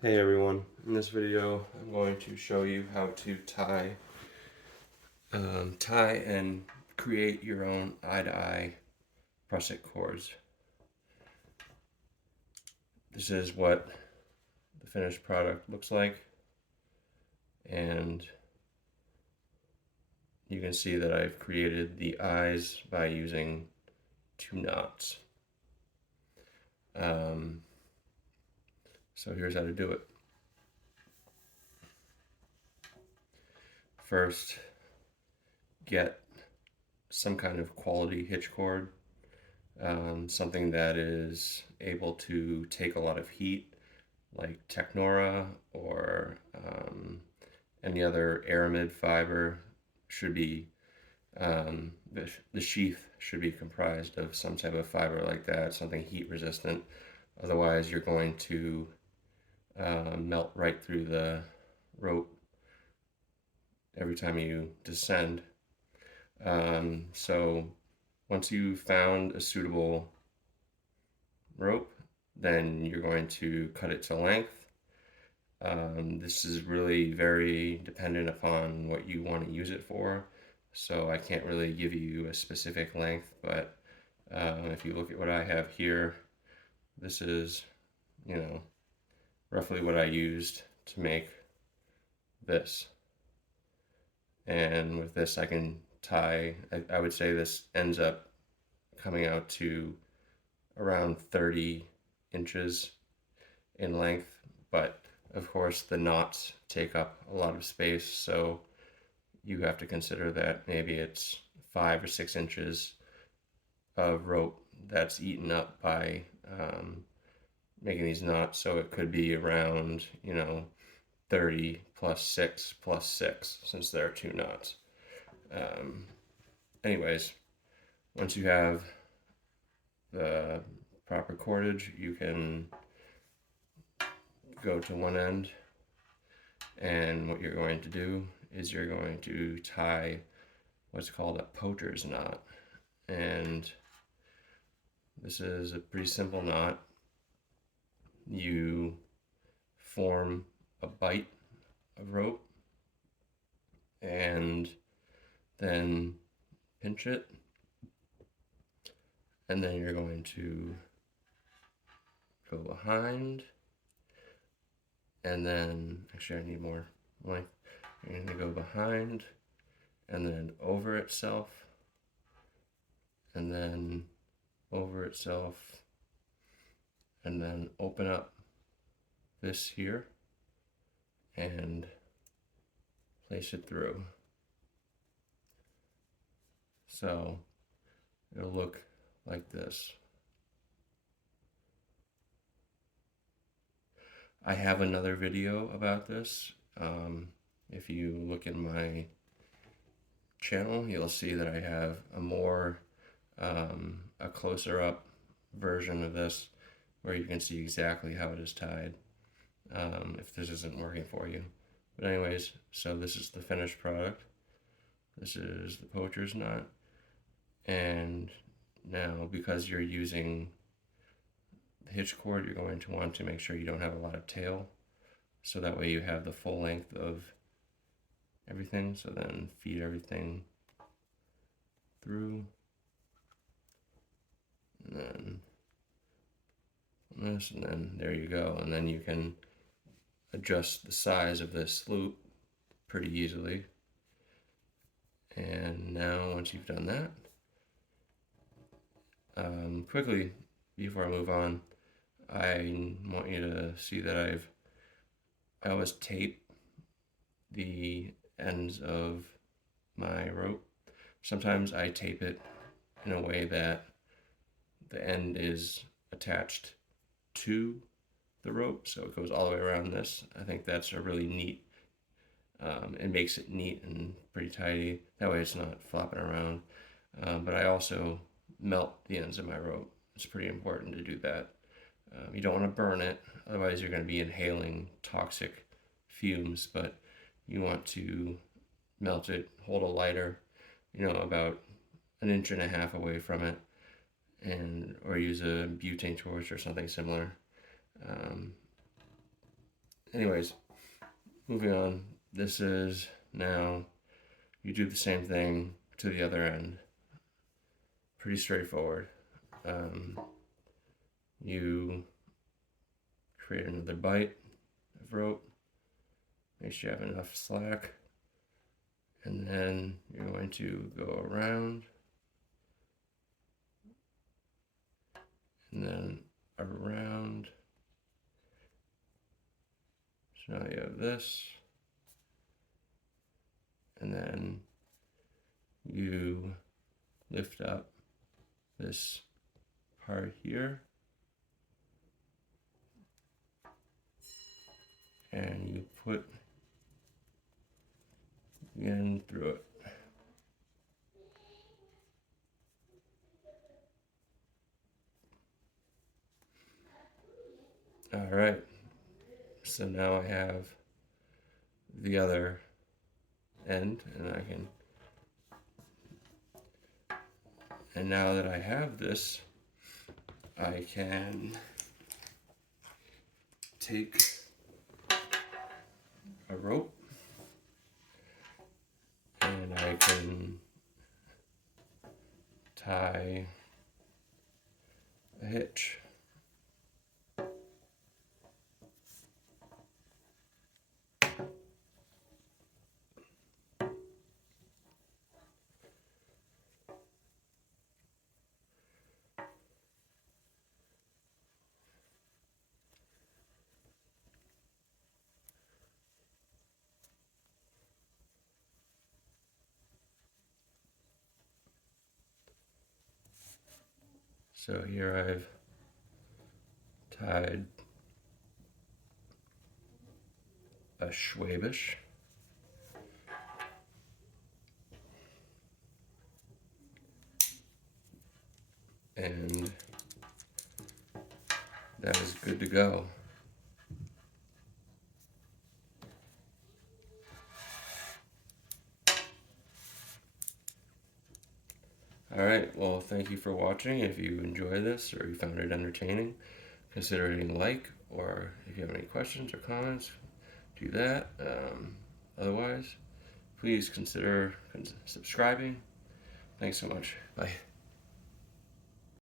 Hey everyone, in this video I'm going to show you how to tie and create your own eye-to-eye prusik cords. This is what the finished product looks like, and you can see that I've created the eyes by using 2 knots. So here's how to do it. First, get some kind of quality hitch cord, something that is able to take a lot of heat, like Technora or any other aramid fiber. Should be the sheath should be comprised of some type of fiber like that, something heat resistant. Otherwise, you're going to melt right through the rope every time you descend. So once you've found a suitable rope, then you're going to cut it to length. This is really very dependent upon what you want to use it for, so I can't really give you a specific length, but if you look at what I have here, this is, roughly what I used to make this. And with this I can tie, I would say this ends up coming out to around 30 inches in length, but of course the knots take up a lot of space, so you have to consider that maybe it's 5 or 6 inches of rope that's eaten up by making these knots. So it could be around 30 plus 6 plus 6, since there are 2 knots. Anyways, once you have the proper cordage, you can go to one end, and what you're going to do is you're going to tie what's called a poacher's knot. And this is a pretty simple knot. You form a bight of rope and then pinch it, and then you're going to go behind, and then actually I need more length. You're going to go behind and then over itself, and then over itself, and then open up this here and place it through. So it'll look like this. I have another video about this. If you look in my channel, you'll see that I have a closer up version of this where you can see exactly how it is tied, if this isn't working for you. But anyways, so this is the finished product. This is the poacher's knot. And now, because you're using the hitch cord, you're going to want to make sure you don't have a lot of tail, so that way you have the full length of everything. So then feed everything through, and then this, and then there you go. And then you can adjust the size of this loop pretty easily. And now, once you've done that, quickly before I move on, I want you to see that I always tape the ends of my rope. Sometimes I tape it in a way that the end is attached to the rope, so it goes all the way around this. I think that's a really neat, it makes it neat and pretty tidy. That way it's not flopping around. But I also melt the ends of my rope. It's pretty important to do that. You don't want to burn it, otherwise you're going to be inhaling toxic fumes, but you want to melt it, hold a lighter, about 1.5 inches away from it, or use a butane torch or something similar. anyways, moving on. This is now, you do the same thing to the other end. Pretty straightforward. You create another bite of rope. Make sure you have enough slack. And then you're going to go around. And then around. So now you have this. And then you lift up this part here. And you put the end through it. All right, so now I have the other end, and now that I have this, I can take a rope and I can tie a hitch. So here I've tied a schwabish, and that is good to go. Alright, well, thank you for watching. If you enjoy this or you found it entertaining, consider hitting like, or if you have any questions or comments, do that. Otherwise, please consider subscribing. Thanks so much. Bye.